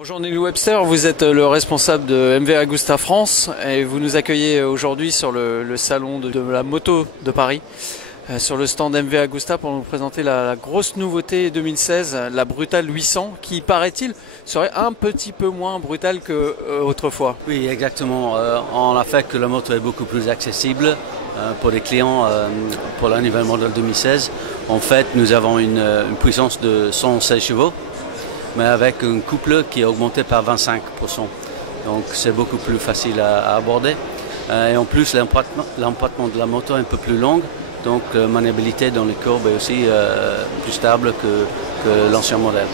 Bonjour Neil Webster, vous êtes le responsable de MV Agusta France et vous nous accueillez aujourd'hui sur le salon de la moto de Paris, sur le stand MV Agusta pour nous présenter la grosse nouveauté 2016, la Brutal 800 qui paraît-il serait un petit peu moins brutale qu'autrefois. Oui, exactement. On a fait que la moto est beaucoup plus accessible pour les clients pour la nouvelle modèle 2016. En fait, nous avons une puissance de 116 chevaux. Mais avec un couple qui est augmenté par 25%. Donc c'est beaucoup plus facile à aborder. Et en plus, l'empattement de la moto est un peu plus long, donc la maniabilité dans les courbes est aussi plus stable que l'ancien modèle.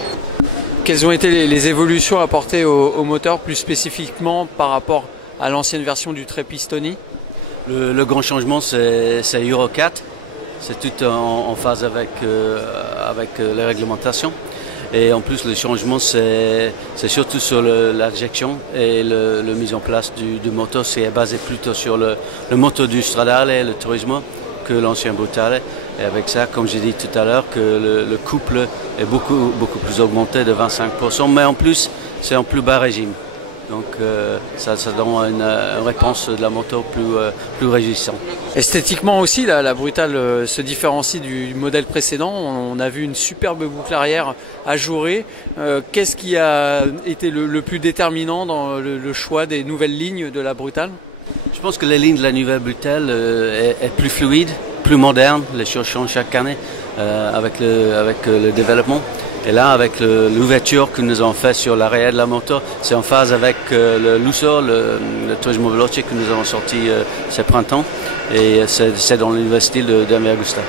Quelles ont été les évolutions apportées au moteur, plus spécifiquement par rapport à l'ancienne version du Trepistoni? Le grand changement, c'est Euro 4. C'est tout en phase avec les réglementations. Et en plus, le changement, c'est surtout sur l'injection et la mise en place du moteur. C'est basé plutôt sur le moteur du Stradale et le Turismo que l'ancien Brutale. Et avec ça, comme j'ai dit tout à l'heure, que le couple est beaucoup plus augmenté de 25%. Mais en plus, c'est en plus bas régime. Donc ça donne une réponse de la moto plus résistante. Esthétiquement aussi, la Brutal se différencie du modèle précédent. On a vu une superbe boucle arrière ajourée. Qu'est-ce qui a été le plus déterminant dans le choix des nouvelles lignes de la Brutal? Je pense que les lignes de la nouvelle Brutal est plus fluide, plus moderne. Les choses changent chaque année avec le développement. Et là, avec l'ouverture que nous avons fait sur l'arrière de la moto, c'est en phase avec le Lusso, le Turismo Veloce que nous avons sorti ce printemps. Et c'est dans le nouvel style de MV Agusta.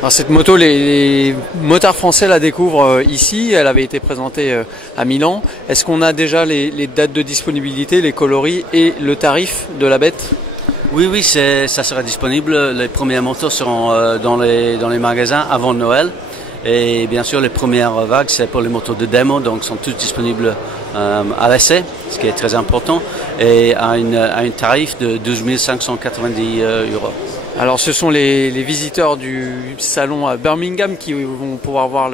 Alors cette moto, les motards français la découvrent ici. Elle avait été présentée à Milan. Est-ce qu'on a déjà les dates de disponibilité, les coloris et le tarif de la bête? Oui, ça sera disponible. Les premières motos seront dans les magasins avant Noël. Et bien sûr, les premières vagues, c'est pour les motos de démo, donc sont toutes disponibles à l'essai, ce qui est très important, et à un tarif de 12 590 €. Alors, ce sont les visiteurs du salon à Birmingham qui vont pouvoir voir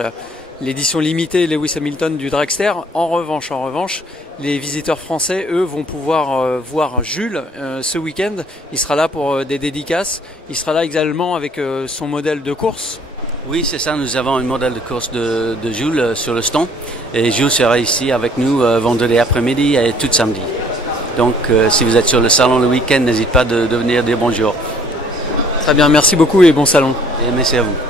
l'édition limitée Lewis Hamilton du Dragster. En revanche, les visiteurs français, eux, vont pouvoir voir Jules ce week-end. Il sera là pour des dédicaces. Il sera là également avec son modèle de course. Oui, c'est ça. Nous avons un modèle de course de Jules sur le stand. Et Jules sera ici avec nous vendredi après-midi et tout samedi. Donc, si vous êtes sur le salon le week-end, n'hésitez pas de venir dire bonjour. Très bien, merci beaucoup et bon salon. Et merci à vous.